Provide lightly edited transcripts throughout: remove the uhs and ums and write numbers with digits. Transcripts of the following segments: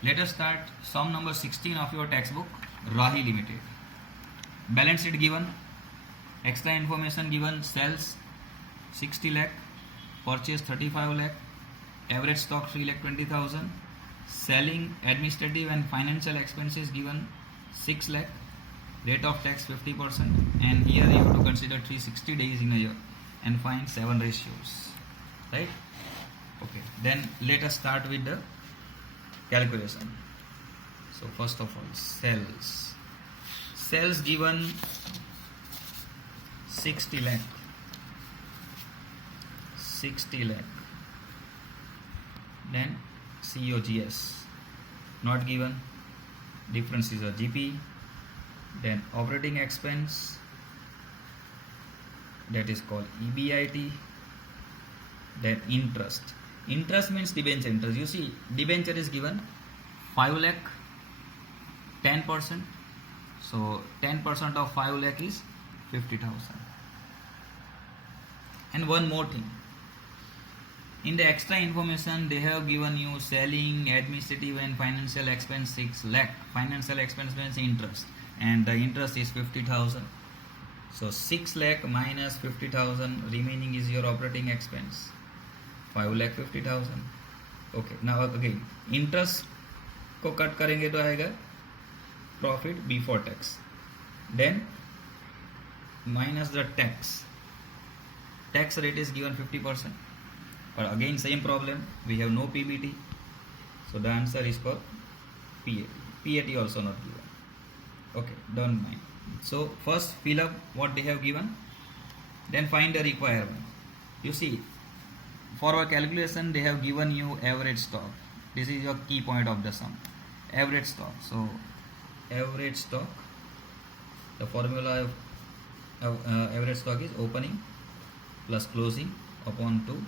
Let us start sum number 16 of your textbook, Rahi Limited. Balance sheet given, extra information given, sales 60 lakh, purchase 35 lakh, average stock 3 lakh 20,000, selling, administrative and financial expenses given 6 lakh, rate of tax 50%, and here you have to consider 360 days in a year and find 7 ratios, right? Okay, then let us start with the calculation. So first of all, sales given 60 lakh, then COGS not given, difference is a GP, then operating expense, that is called EBIT, then interest means debenture interest. You see, debenture is given 5 lakh, 10%, so 10% of 5 lakh is 50,000. And one more thing, in the extra information they have given you selling, administrative and financial expense 6 lakh. Financial expense means interest, and the interest is 50,000. So 6 lakh minus 50,000, remaining is your operating expense 5 lakh 50,000. Okay, now again interest को cut करेंगे तो आएगा profit before tax, then minus the tax rate is given 50%, but again same problem, we have no PBT, so the answer is for PAT also not given. Okay, don't mind. So first fill up what they have given, then find the requirement. You see, for our calculation they have given you average stock. This is your key point of the sum, average stock. So average stock, the formula of average stock is opening plus closing upon 2,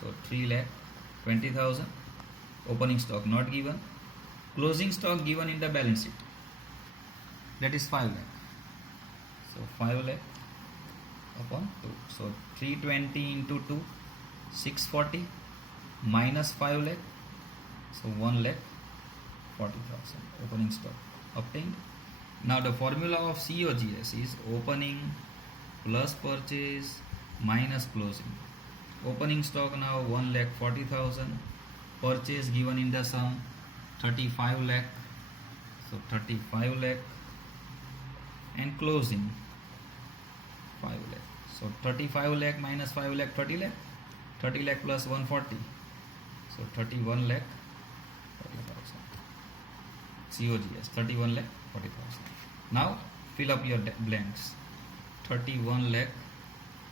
so 3 lakh 20,000. Opening stock not given, closing stock given in the balance sheet, that is 5 lakh, so 5 lakh upon 2, so 320 into 2 640 minus 5 lakh, so 1 lakh 40,000 opening stock obtained. Now the formula of COGS is opening plus purchase minus closing. Opening stock now 1 lakh 40,000, purchase given in the sum 35 lakh, so 35 lakh, and closing 5 lakh, so 35 lakh minus 5 lakh 30 lakh, 30 lakh plus 140, so 31 lakh 40,000. COGS 31 lakh 40,000. Now fill up your blanks. 31 lakh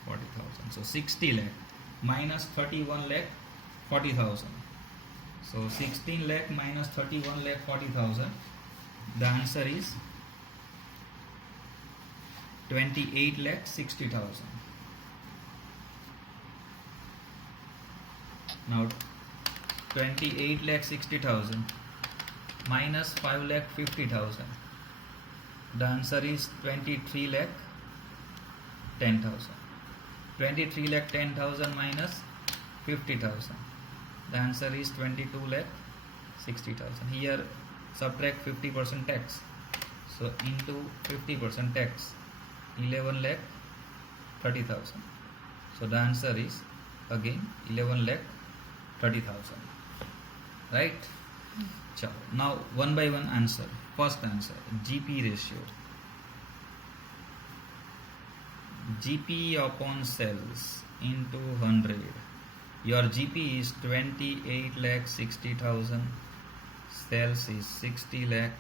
40,000, so 60 lakh minus 31 lakh 40,000, so 16 lakh minus 31 lakh 40,000, the answer is 28 lakh 60,000. Now 28 lakh 60,000 minus 5 lakh 50,000, the answer is 23 lakh 10,000. 23 lakh 10,000 minus 50,000, the answer is 22 lakh 60,000. Here subtract 50% tax, so into 50% tax 11 lakh 30,000, so the answer is again 11 lakh 30,000, right? Chalo. Now one by one answer. First answer, GP ratio, GP upon sales into 100. Your GP is 28 lakh 60,000, sales is 60 lakh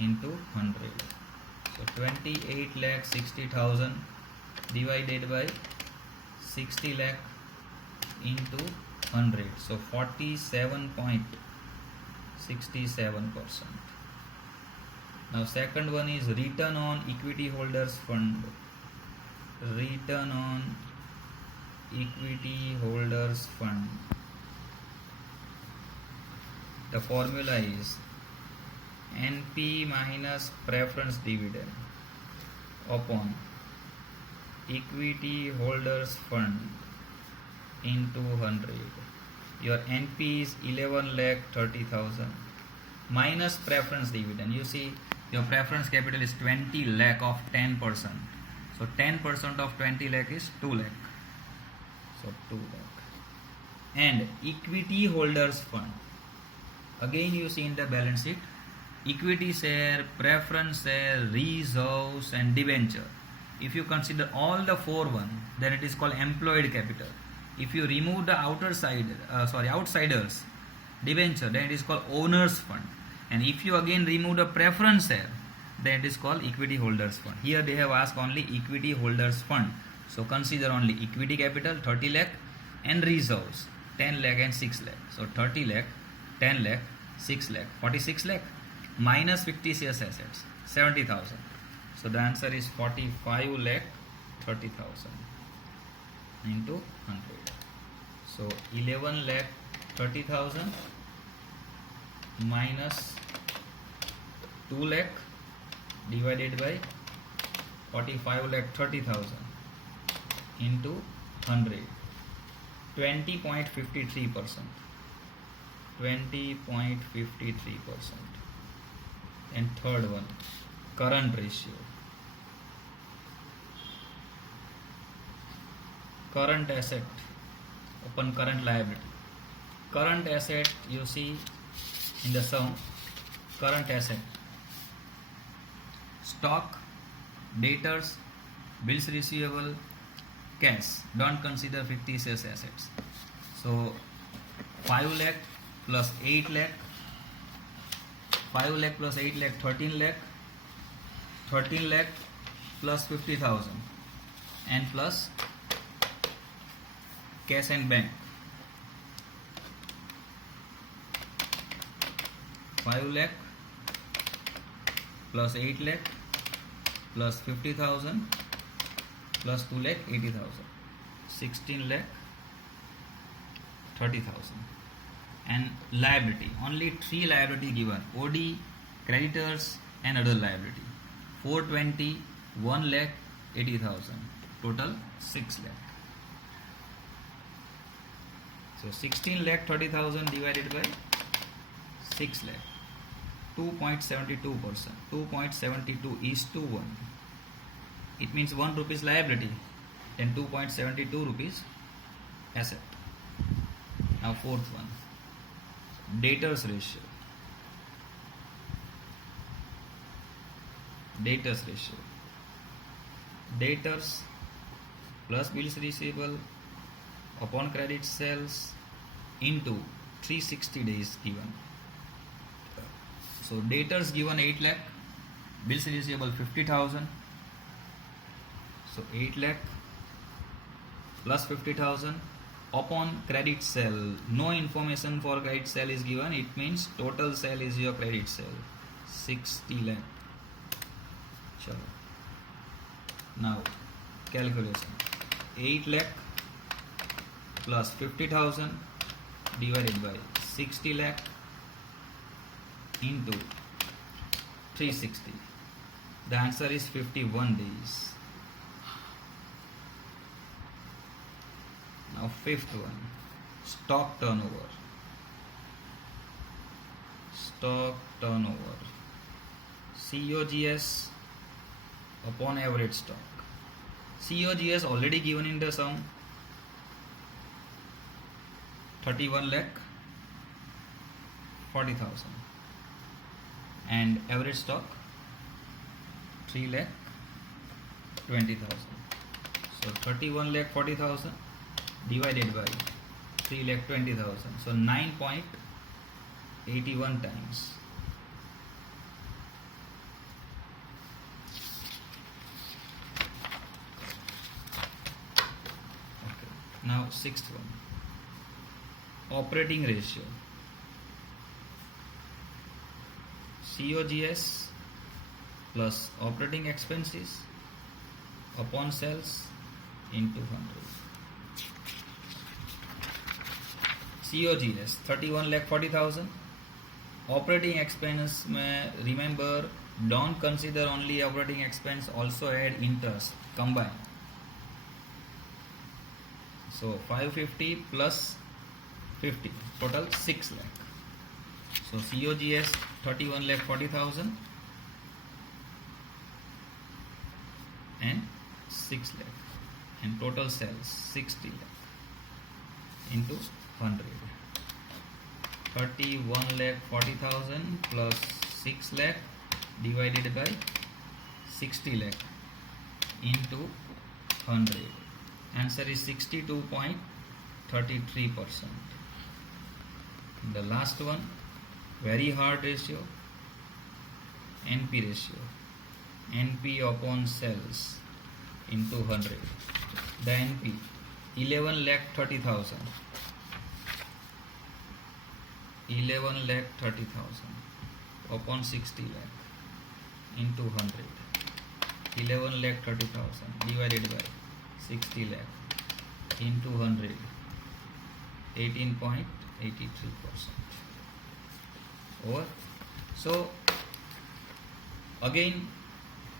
into 100, so 28 lakh 60,000 divided by 60 lakh into 100, so 47.67%. Now second one is return on equity holders fund. Return on equity holders fund, the formula is NP minus preference dividend upon equity holders fund into 100. your NP is 11,30,000 minus preference dividend. You see your preference capital is 20 lakh of 10%. So 10% of 20 lakh is 2 lakh. So 2 lakh. And equity holders fund. Again you see in the balance sheet, equity share, preference share, reserves and debenture. If you consider all the four one, then it is called employed capital. If you remove the outsiders, debenture, then it is called owners fund. And if you again remove the preference share, then it is called equity holders fund. Here they have asked only equity holders fund. So consider only equity capital 30 lakh and reserves 10 lakh and 6 lakh. So 30 lakh, 10 lakh, 6 lakh, 46 lakh minus fictitious assets 70,000. So the answer is 45 lakh 30,000 into 100. So 11 lakh 30,000 minus 2 lakh divided by 45 lakh 30,000 into 100. 20.53%. 20.53%. And third one, current ratio. Current asset upon current liability. Current asset, you see in the sum, current asset, stock, debtors, bills receivable, cash. Don't consider fictitious assets. So 5 lakh plus 8 lakh, 5 lakh plus 8 lakh 13 lakh, 13 lakh plus 50,000 and plus cash and bank. 5 lakh plus 8 lakh plus 50,000 plus 2 lakh 80,000. 16 lakh 30,000. And liability, only 3 liability given: OD, creditors and other liability. 420, 1 lakh 80,000, total 6 lakh. So 16 lakh 30,000 divided by 6 lakh, 2.72%. 2.72 is to 1. It means 1 rupees liability and 2.72 rupees asset. Now fourth one, debtors ratio. Debtors ratio. Debtors plus bills receivable upon credit sales into 360 days given. So debtors given 8 lakh, bills receivable 50,000. So 8 lakh plus 50,000 upon credit sale. No information for credit sale is given. It means total sale is your credit sale 60 lakh. Chalo. Now calculation. 8 lakh plus 50,000 divided by 60 lakh into 360. The answer is 51 days. Now fifth one, stock turnover. Stock turnover. COGS upon average stock. COGS already given in the sum 31 lakh 40,000 and average stock 3 lakh 20,000. So 31 lakh 40,000 divided by 3 lakh 20,000. So 9.81 times. Okay. Now sixth one, operating ratio. COGS plus operating expenses upon sales into 100. COGS 31 lakh 40,000. Operating expense में remember, don't consider only operating expense, also add interest, combine. So 550 plus 50, total 6 lakh. So COGS 31 lakh 40,000 and 6 lakh, and total sales 60 lakh into 100. 31 lakh 40,000 plus 6 lakh divided by 60 lakh into 100. Answer is 62.33%. The last one, very hard ratio, NP ratio. NP upon sales into 100. The NP 11 lakh 30,000. 11 lakh 30,000 upon 60 lakh into 100. 11 lakh 30,000 divided by 60 lakh into 100. 18.83%. Over. So again,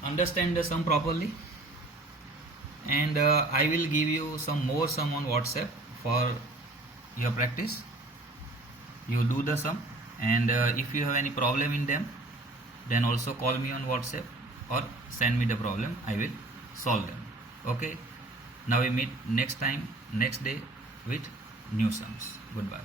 understand the sum properly, and I will give you some more sum on WhatsApp for your practice. You do the sum, and if you have any problem in them, then also call me on WhatsApp or send me the problem. I will solve them. Okay, now we meet next time, next day with new sums. Goodbye.